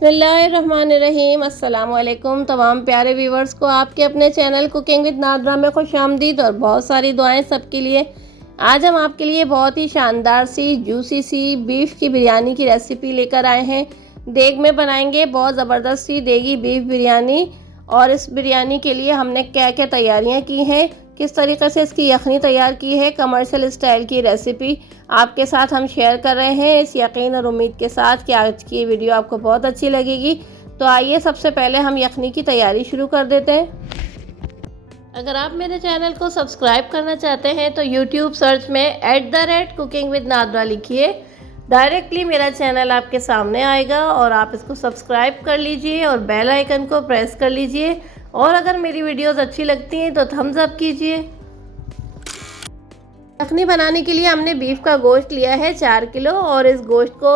बिस्मिल्लाहिर्रहमानिर्रहीम। अस्सलाम वालेकुम तमाम प्यारे व्यूवर्स को आपके अपने चैनल कुकिंग विद नादरा में खुश आमदीद और बहुत सारी दुआएं सबके लिए। आज हम आपके लिए बहुत ही शानदार सी जूसी सी बीफ की बिरयानी की रेसिपी लेकर आए हैं। देग में बनाएंगे बहुत ज़बरदस्त सी देगी बीफ बिरयानी। और इस बिरयानी के लिए हमने क्या क्या तैयारियां की हैं, किस तरीके से इसकी यखनी तैयार की है, कमर्शियल स्टाइल की रेसिपी आपके साथ हम शेयर कर रहे हैं इस यकीन और उम्मीद के साथ कि आज की वीडियो आपको बहुत अच्छी लगेगी। तो आइए सबसे पहले हम यखनी की तैयारी शुरू कर देते हैं। अगर आप मेरे चैनल को सब्सक्राइब करना चाहते हैं तो यूट्यूब सर्च में @कुकिंग विद नादरा लिखिए, डायरेक्टली मेरा चैनल आपके सामने आएगा और आप इसको सब्सक्राइब कर लीजिए और बेल आइकन को प्रेस कर लीजिए। और अगर मेरी वीडियोस अच्छी लगती हैं तो थम्स अप कीजिए। यखनी बनाने के लिए हमने बीफ का गोश्त लिया है 4 किलो और इस गोश्त को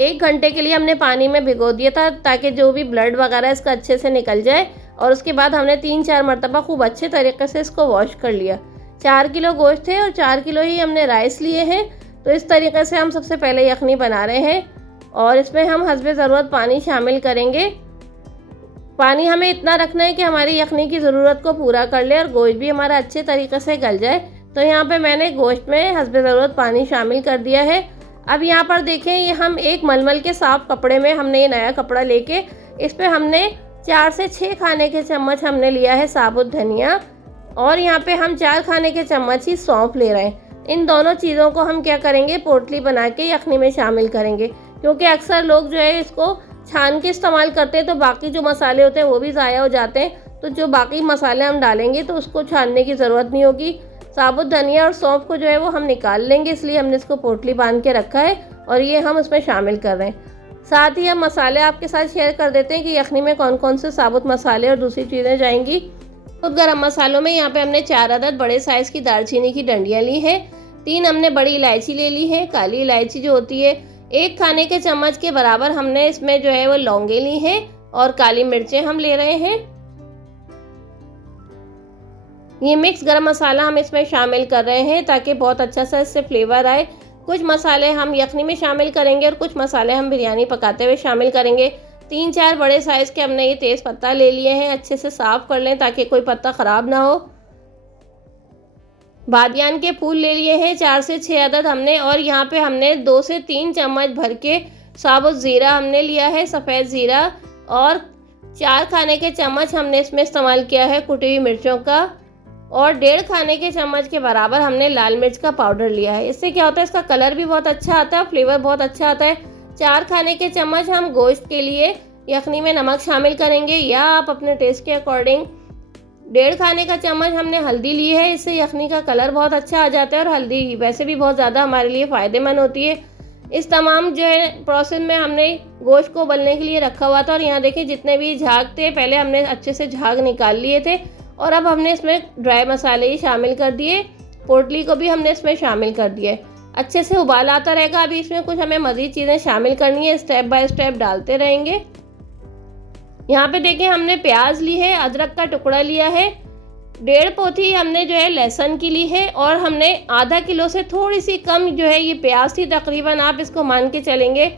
1 घंटे के लिए हमने पानी में भिगो दिया था ताकि जो भी ब्लड वगैरह इसका अच्छे से निकल जाए। और उसके बाद हमने 3-4 मरतबा खूब अच्छे तरीके से इसको वॉश कर लिया। 4 किलो गोश्त है और 4 किलो ही हमने राइस लिए हैं। तो इस तरीके से हम सबसे पहले यखनी बना रहे हैं और इसमें हम हस्बे ज़रूरत पानी शामिल करेंगे। पानी हमें इतना रखना है कि हमारी यखनी की ज़रूरत को पूरा कर ले और गोश्त भी हमारा अच्छे तरीके से गल जाए। तो यहाँ पे मैंने गोश्त में हस्बे ज़रूरत पानी शामिल कर दिया है। अब यहाँ पर देखें, ये हम एक मलमल के साफ़ कपड़े में हमने ये नया कपड़ा लेके इस पर हमने 4 से 6 खाने के चम्मच हमने लिया है साबुत धनिया और यहाँ पे हम 4 खाने के चम्मच ही सौंफ ले रहे हैं। इन दोनों चीज़ों को हम क्या करेंगे, पोटली बना के यखनी में शामिल करेंगे, क्योंकि अक्सर लोग जो है इसको छान के इस्तेमाल करते हैं तो बाकी जो मसाले होते हैं वो भी ज़ाया हो जाते हैं। तो जो बाकी मसाले हम डालेंगे तो उसको छानने की ज़रूरत नहीं होगी। साबुत धनिया और सौंफ को जो है वो हम निकाल लेंगे, इसलिए हमने इसको पोटली बांध के रखा है और ये हम उसमें शामिल कर रहे हैं। साथ ही हम मसाले आपके साथ शेयर कर देते हैं कि यखनी में कौन कौन से साबुत मसाले और दूसरी चीज़ें जाएंगी। तो गरम मसालों में यहाँ पे हमने 4 अदद बड़े साइज़ की दालचीनी की डंडियाँ ली हैं। 3 हमने बड़ी इलायची ले ली है, काली इलायची जो होती है। 1 खाने के चम्मच के बराबर हमने इसमें जो है वो लौंगे ली हैं और काली मिर्चें हम ले रहे हैं। ये मिक्स गरम मसाला हम इसमें शामिल कर रहे हैं ताकि बहुत अच्छा सा इससे फ्लेवर आए। कुछ मसाले हम यखनी में शामिल करेंगे और कुछ मसाले हम बिरयानी पकाते हुए शामिल करेंगे। 3-4 बड़े साइज़ के हमने ये तेज़ पत्ता ले लिए हैं, अच्छे से साफ़ कर लें ताकि कोई पत्ता ख़राब ना हो। बादियान के फूल ले लिए हैं 4 से 6 अदद हमने और यहाँ पे हमने 2 से 3 चम्मच भर के साबुत ज़ीरा हमने लिया है, सफ़ेद ज़ीरा। और 4 खाने के चम्मच हमने इसमें इस्तेमाल किया है कुटी हुई मिर्चों का और 1.5 खाने के चम्मच के बराबर हमने लाल मिर्च का पाउडर लिया है। इससे क्या होता है, इसका कलर भी बहुत अच्छा आता है, फ्लेवर बहुत अच्छा आता है। 4 खाने के चम्मच हम गोश्त के लिए यखनी में नमक शामिल करेंगे या आप अपने टेस्ट के अकॉर्डिंग। 1.5 खाने का चम्मच हमने हल्दी ली है, इससे यखनी का कलर बहुत अच्छा आ जाता है और हल्दी वैसे भी बहुत ज़्यादा हमारे लिए फ़ायदेमंद होती है। इस तमाम जो है प्रोसेस में हमने गोश्त को उबलने के लिए रखा हुआ था और यहाँ देखिए जितने भी झाग थे पहले हमने अच्छे से झाग निकाल लिए थे और अब हमने इसमें ड्राई मसाले ही शामिल कर दिए। पोटली को भी हमने इसमें शामिल कर दिया। अच्छे से उबाल आता रहेगा। अभी इसमें कुछ हमें मज़ीद चीज़ें शामिल करनी है, स्टेप बाय स्टेप डालते रहेंगे। यहाँ पे देखिए हमने प्याज ली है, अदरक का टुकड़ा लिया है, 1.5 पोथी हमने जो है लहसुन की ली है और हमने आधा किलो से थोड़ी सी कम जो है ये प्याज थी, तकरीबन आप इसको मान के चलेंगे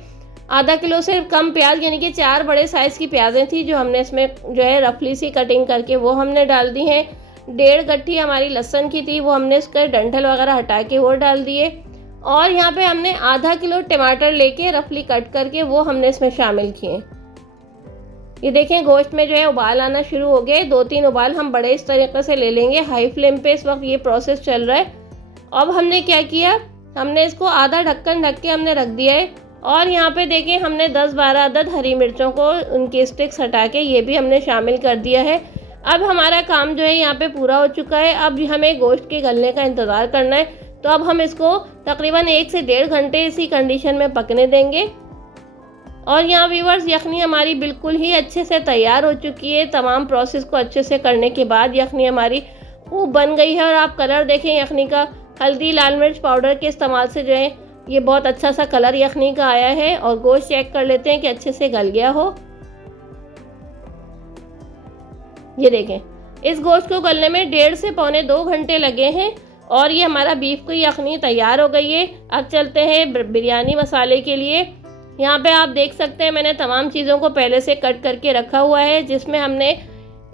आधा किलो से कम प्याज, यानी कि 4 बड़े साइज़ की प्याज़ें थी जो हमने इसमें जो है रफली सी कटिंग करके वो हमने डाल दी हैं। 1.5 गट्ठी हमारी लहसुन की थी, वो हमने इसके डंठल वगैरह हटा के वो डाल दिए। और यहाँ पे हमने आधा किलो टमाटर लेके रफली कट करके वो हमने इसमें शामिल किए। ये देखें गोश्त में जो है उबाल आना शुरू हो गए। 2-3 उबाल हम बड़े इस तरीके से ले लेंगे। हाई फ्लेम पे इस वक्त ये प्रोसेस चल रहा है। अब हमने क्या किया, हमने इसको आधा ढक्कन ढक के हमने रख दिया है और यहाँ पे देखें हमने 10-12 अदद हरी मिर्चों को उनकी स्टिक्स हटा के ये भी हमने शामिल कर दिया है। अब हमारा काम जो है यहाँ पे पूरा हो चुका है। अब हमें गोश्त के गलने का इंतज़ार करना है। तो अब हम इसको तकरीबन 1 से 1.5 घंटे इसी कंडीशन में पकने देंगे। और यहाँ व्यूवर्स यखनी हमारी बिल्कुल ही अच्छे से तैयार हो चुकी है। तमाम प्रोसेस को अच्छे से करने के बाद यखनी हमारी खूब बन गई है। और आप कलर देखें यखनी का, हल्दी लाल मिर्च पाउडर के इस्तेमाल से जो है ये बहुत अच्छा सा कलर यखनी का आया है। और गोश्त चेक कर लेते हैं कि अच्छे से गल गया हो। ये देखें इस गोश्त को गलने में 1.5 से पौने 2 घंटे लगे हैं और ये हमारा बीफ की यखनी तैयार हो गई है। अब चलते हैं बिरयानी मसाले के लिए। यहाँ पे आप देख सकते हैं मैंने तमाम चीज़ों को पहले से कट करके रखा हुआ है, जिसमें हमने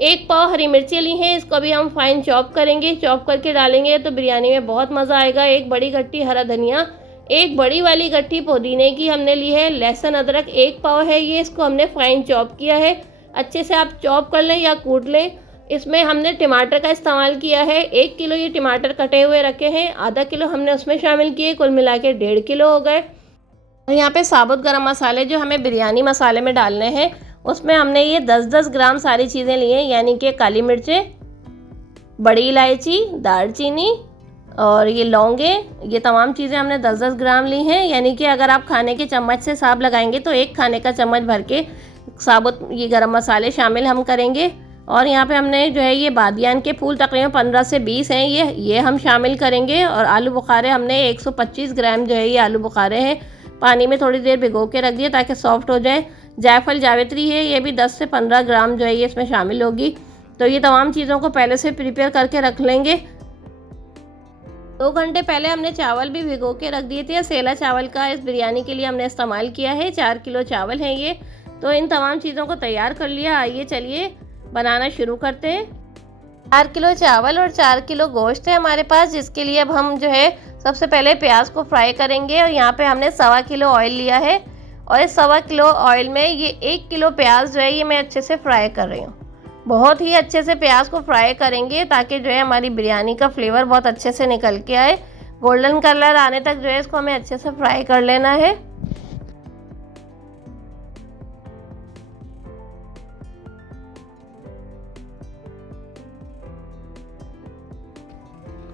1 पाव हरी मिर्ची ली हैं। इसको भी हम फाइन चॉप करेंगे, चॉप करके डालेंगे तो बिरयानी में बहुत मज़ा आएगा। 1 बड़ी गट्टी हरा धनिया, 1 बड़ी वाली गट्टी पुदीने की हमने ली है। लहसुन अदरक 1 पाव है ये, इसको हमने फाइन चॉप किया है। अच्छे से आप चॉप कर लें या कूट लें। इसमें हमने टमाटर का इस्तेमाल किया है। 1 किलो ये टमाटर कटे हुए रखे हैं, आधा किलो हमने उसमें शामिल किए, कुल मिला के 1.5 किलो हो गए। और यहाँ पे साबुत गरम मसाले जो हमें बिरयानी मसाले में डालने हैं, उसमें हमने ये 10-10 ग्राम सारी चीज़ें ली हैं, यानी कि काली मिर्चें, बड़ी इलायची, दालचीनी और ये लौंगे, ये तमाम चीज़ें हमने 10-10 ग्राम ली हैं। यानी कि अगर आप खाने के चम्मच से हिसाब लगाएंगे तो 1 खाने का चम्मच भर के साबुत ये गरम मसाले शामिल हम करेंगे। और यहाँ पे हमने जो है ये बादियान के फूल तकरीबन 15 से 20 हैं, ये हम शामिल करेंगे। और आलू बुखारे हमने 125 ग्राम जो है ये आलू बुखारे हैं, पानी में थोड़ी देर भिगो के रख दिए ताकि सॉफ्ट हो जाए। जायफल जावित्री है, ये भी 10 से 15 ग्राम जो है ये इसमें शामिल होगी। तो ये तमाम चीज़ों को पहले से प्रिपेयर करके रख लेंगे। 2 घंटे पहले हमने चावल भी भिगो के रख दिए थे। सेला चावल का इस बिरयानी के लिए हमने इस्तेमाल किया है। 4 किलो चावल हैं ये। तो इन तमाम चीज़ों को तैयार कर लिया। आइए चलिए बनाना शुरू करते हैं। 4 किलो चावल और 4 किलो गोश्त है हमारे पास, जिसके लिए अब हम जो है सबसे पहले प्याज को फ्राई करेंगे। और यहाँ पे हमने 1.25 किलो ऑयल लिया है और इस 1.25 किलो ऑयल में ये 1 किलो प्याज जो है ये मैं अच्छे से फ्राई कर रही हूँ। बहुत ही अच्छे से प्याज को फ्राई करेंगे ताकि जो है हमारी बिरयानी का फ्लेवर बहुत अच्छे से निकल के आए। गोल्डन कलर आने तक जो है इसको हमें अच्छे से फ्राई कर लेना है।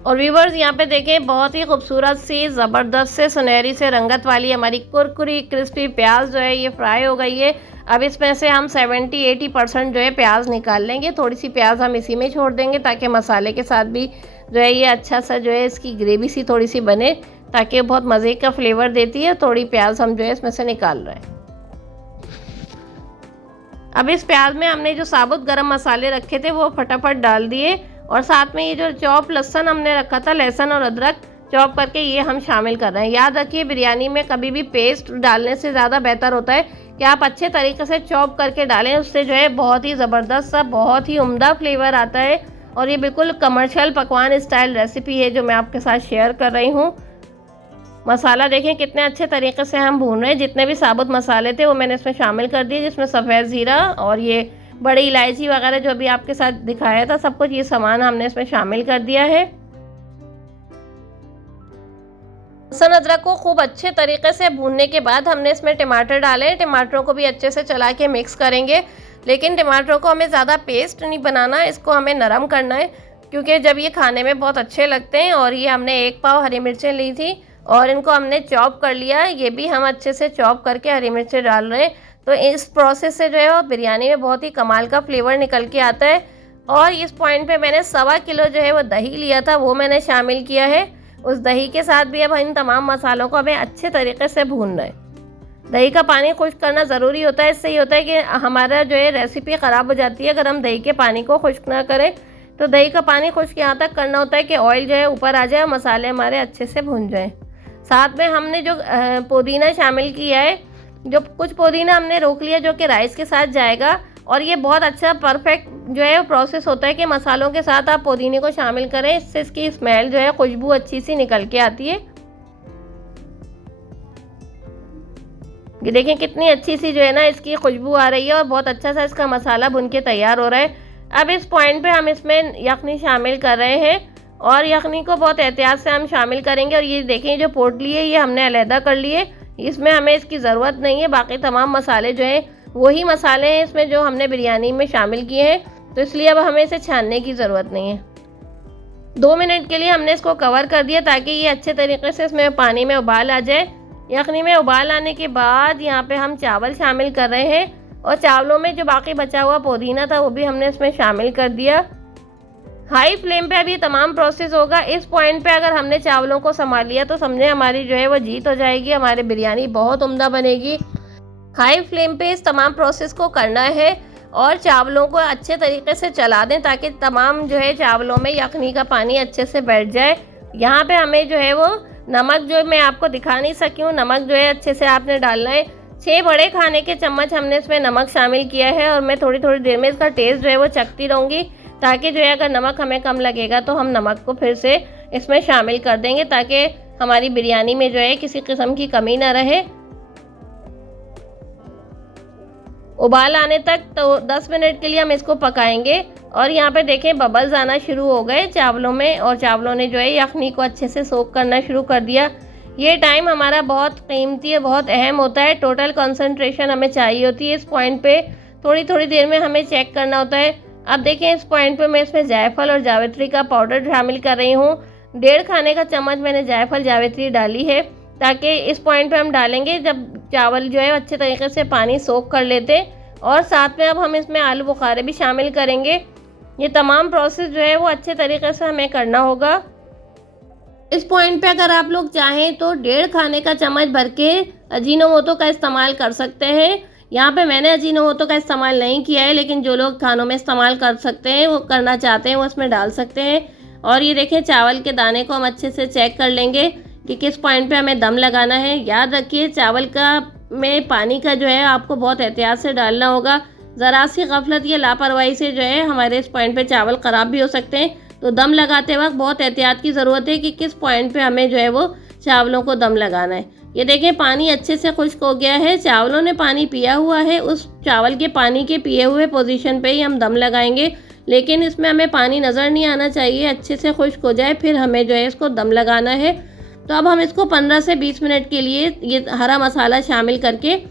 और व्यूवर्स यहाँ पे देखें, बहुत ही खूबसूरत सी ज़बरदस्त से सुनहरी से रंगत वाली हमारी कुरकुरी क्रिस्पी प्याज जो है ये फ्राई हो गई है। अब इसमें से हम 70-80% जो है प्याज निकाल लेंगे। थोड़ी सी प्याज हम इसी में छोड़ देंगे ताकि मसाले के साथ भी जो है ये अच्छा सा जो है इसकी ग्रेवी सी थोड़ी सी बने, ताकि बहुत मज़े का फ्लेवर देती है। थोड़ी प्याज हम जो है इसमें से निकाल रहे हैं। अब इस प्याज में हमने जो साबुत गरम मसाले रखे थे वो फटाफट डाल दिए और साथ में ये जो चॉप लहसुन हमने रखा था, लहसुन और अदरक चॉप करके ये हम शामिल कर रहे हैं। याद रखिए बिरयानी में कभी भी पेस्ट डालने से ज़्यादा बेहतर होता है कि आप अच्छे तरीके से चॉप करके डालें। उससे जो है बहुत ही ज़बरदस्त सा बहुत ही उम्दा फ्लेवर आता है। और ये बिल्कुल कमर्शियल पकवान स्टाइल रेसिपी है जो मैं आपके साथ शेयर कर रही हूँ। मसाला देखें कितने अच्छे तरीके से हम भून रहे हैं। जितने भी साबुत मसाले थे वो मैंने इसमें शामिल कर दिए, जिसमें सफ़ेद ज़ीरा और ये बड़ी इलायची वगैरह जो भी आपके साथ दिखाया था, सब कुछ ये सामान हमने इसमें शामिल कर दिया है। लहसुन अदरक को खूब अच्छे तरीके से भूनने के बाद हमने इसमें टमाटर डाले। टमाटरों को भी अच्छे से चला के मिक्स करेंगे, लेकिन टमाटरों को हमें ज़्यादा पेस्ट नहीं बनाना, इसको हमें नरम करना है क्योंकि जब ये खाने में बहुत अच्छे लगते हैं। और ये हमने 1 पाव हरी मिर्चें ली थी और इनको हमने चॉप कर लिया। ये भी हम अच्छे से चॉप करके हरी मिर्चें डाल रहे हैं। तो इस प्रोसेस से जो है वो बिरयानी में बहुत ही कमाल का फ्लेवर निकल के आता है। और इस पॉइंट पे मैंने 1.25 किलो जो है वो दही लिया था, वो मैंने शामिल किया है। उस दही के साथ भी अब इन तमाम मसालों को हमें अच्छे तरीके से भूनना है। दही का पानी खुश्क करना ज़रूरी होता है। इससे ये होता है कि हमारा जो है रेसिपी ख़राब हो जाती है अगर हम दही के पानी को खुश्क ना करें। तो दही का पानी खुश्क यहाँ तक करना होता है कि ऑयल जो है ऊपर आ जाए और मसाले हमारे अच्छे से भुन जाएँ। साथ में हमने जो पुदीना शामिल किया है, जो कुछ पुदीना हमने रोक लिया जो कि राइस के साथ जाएगा। और ये बहुत अच्छा परफेक्ट जो है प्रोसेस होता है कि मसालों के साथ आप पुदीने को शामिल करें। इससे इसकी स्मेल जो है खुशबू अच्छी सी निकल के आती है। ये देखें कितनी अच्छी सी जो है ना इसकी खुशबू आ रही है और बहुत अच्छा सा इसका मसाला भुन के तैयार हो रहा है। अब इस पॉइंट पे हम इसमें यखनी शामिल कर रहे हैं और यखनी को बहुत एहतियात से हम शामिल करेंगे। और ये देखें जो पोटली है ये हमने अलहदा कर लिए, इसमें हमें इसकी ज़रूरत नहीं है। बाकी तमाम मसाले जो हैं वही मसाले हैं इसमें जो हमने बिरयानी में शामिल किए हैं, तो इसलिए अब हमें इसे छानने की ज़रूरत नहीं है। 2 मिनट के लिए हमने इसको कवर कर दिया ताकि ये अच्छे तरीके से इसमें पानी में उबाल आ जाए। यखनी में उबाल आने के बाद यहाँ पे हम चावल शामिल कर रहे हैं और चावलों में जो बाकी बचा हुआ पुदीना था वो भी हमने इसमें शामिल कर दिया। हाई फ्लेम पे अभी तमाम प्रोसेस होगा। इस पॉइंट पे अगर हमने चावलों को संभाल लिया तो समझे हमारी जो है वो जीत हो जाएगी, हमारी बिरयानी बहुत उम्दा बनेगी। हाई फ्लेम पे इस तमाम प्रोसेस को करना है और चावलों को अच्छे तरीके से चला दें ताकि तमाम जो है चावलों में यखनी का पानी अच्छे से बैठ जाए। यहाँ पे हमें जो है वो नमक जो मैं आपको दिखा नहीं सकी हूँ, नमक जो है अच्छे से आपने डालना है 6 बड़े खाने के चम्मच हमने इसमें नमक शामिल किया है और मैं थोड़ी थोड़ी देर में इसका टेस्ट जो है वो चखती रहूँगी, ताकि जो है अगर नमक हमें कम लगेगा तो हम नमक को फिर से इसमें शामिल कर देंगे, ताकि हमारी बिरयानी में जो है किसी किस्म की कमी ना रहे। उबाल आने तक तो 10 मिनट के लिए हम इसको पकाएंगे। और यहाँ पे देखें बबल्स आना शुरू हो गए चावलों में, और चावलों ने जो है यखनी को अच्छे से सोक करना शुरू कर दिया। ये टाइम हमारा बहुत कीमती है, बहुत अहम होता है, टोटल कंसंट्रेशन हमें चाहिए होती है। इस पॉइंट पे थोड़ी थोड़ी देर में हमें चेक करना होता है। अब देखें इस पॉइंट पे मैं इसमें जायफल और जावित्री का पाउडर शामिल कर रही हूँ। 1.5 खाने का चम्मच मैंने जायफल जावित्री डाली है, ताकि इस पॉइंट पे हम डालेंगे जब चावल जो है अच्छे तरीके से पानी सोख कर लेते। और साथ में अब हम इसमें आलू बुखारे भी शामिल करेंगे। ये तमाम प्रोसेस जो है वो अच्छे तरीके से हमें करना होगा। इस पॉइंट पे अगर आप लोग चाहें तो 1.5 खाने का चम्मच भर के अजीनोमोटो का इस्तेमाल कर सकते हैं। यहाँ पे मैंने अजीनोमोटो का इस्तेमाल नहीं किया है, लेकिन जो लोग खानों में इस्तेमाल कर सकते हैं, वो करना चाहते हैं, वो इसमें डाल सकते हैं। और ये देखें चावल के दाने को हम अच्छे से चेक कर लेंगे कि किस पॉइंट पे हमें दम लगाना है। याद रखिए चावल का में पानी का जो है आपको बहुत एहतियात से डालना होगा। ज़रा सी गफलत या लापरवाही से जो है हमारे इस पॉइंट पे चावल ख़राब भी हो सकते हैं। तो दम लगाते वक्त बहुत एहतियात की ज़रूरत है कि किस पॉइंट पे हमें जो है वो चावलों को दम लगाना है। ये देखें पानी अच्छे से खुश्क हो गया है, चावलों ने पानी पिया हुआ है। उस चावल के पानी के पिए हुए पोजीशन पे ही हम दम लगाएंगे, लेकिन इसमें हमें पानी नज़र नहीं आना चाहिए, अच्छे से खुश्क हो जाए फिर हमें जो है इसको दम लगाना है। तो अब हम इसको 15 से 20 मिनट के लिए ये हरा मसाला शामिल करके,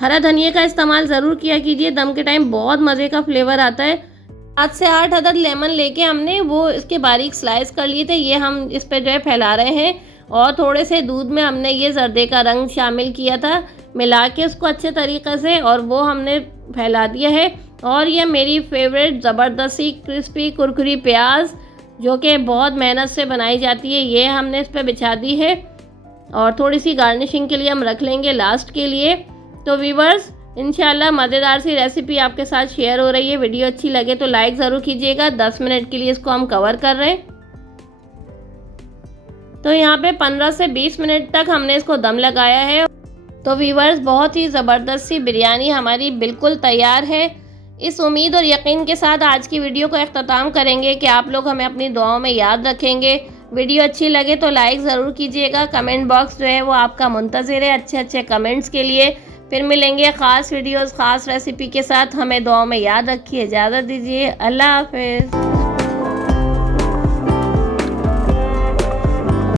हरा धनिया का इस्तेमाल ज़रूर किया कीजिए, दम के टाइम बहुत मज़े का फ्लेवर आता है। 7 से 8 अदद लेमन लेके हमने वो इसके बारीक स्लाइस कर लिए थे, ये हम इस पर जो है फैला रहे हैं। और थोड़े से दूध में हमने ये जर्दे का रंग शामिल किया था, मिला के उसको अच्छे तरीके से, और वो हमने फैला दिया है। और ये मेरी फेवरेट ज़बरदस्ती क्रिस्पी कुरकुरी प्याज, जो कि बहुत मेहनत से बनाई जाती है, ये हमने इस पर बिछा दी है। और थोड़ी सी गार्निशिंग के लिए हम रख लेंगे लास्ट के लिए। तो व्यूअर्स, इंशाल्लाह मज़ेदार सी रेसिपी आपके साथ शेयर हो रही है। वीडियो अच्छी लगे तो लाइक ज़रूर कीजिएगा। 10 मिनट के लिए इसको हम कवर कर रहे हैं। तो यहाँ पे 15 से 20 मिनट तक हमने इसको दम लगाया है। तो व्यूअर्स, बहुत ही ज़बरदस्त सी बिरयानी हमारी बिल्कुल तैयार है। इस उम्मीद और यकीन के साथ आज की वीडियो को इख्तिताम करेंगे कि आप लोग हमें अपनी दुआओं में याद रखेंगे। वीडियो अच्छी लगे तो लाइक ज़रूर कीजिएगा। कमेंट बॉक्स जो है वो आपका मुंतज़िर है अच्छे अच्छे कमेंट्स के लिए। फिर मिलेंगे ख़ास वीडियोस ख़ास रेसिपी के साथ। हमें दुआओं में याद रखिए। इजाज़त दीजिए। अल्लाह हाफ़िज़।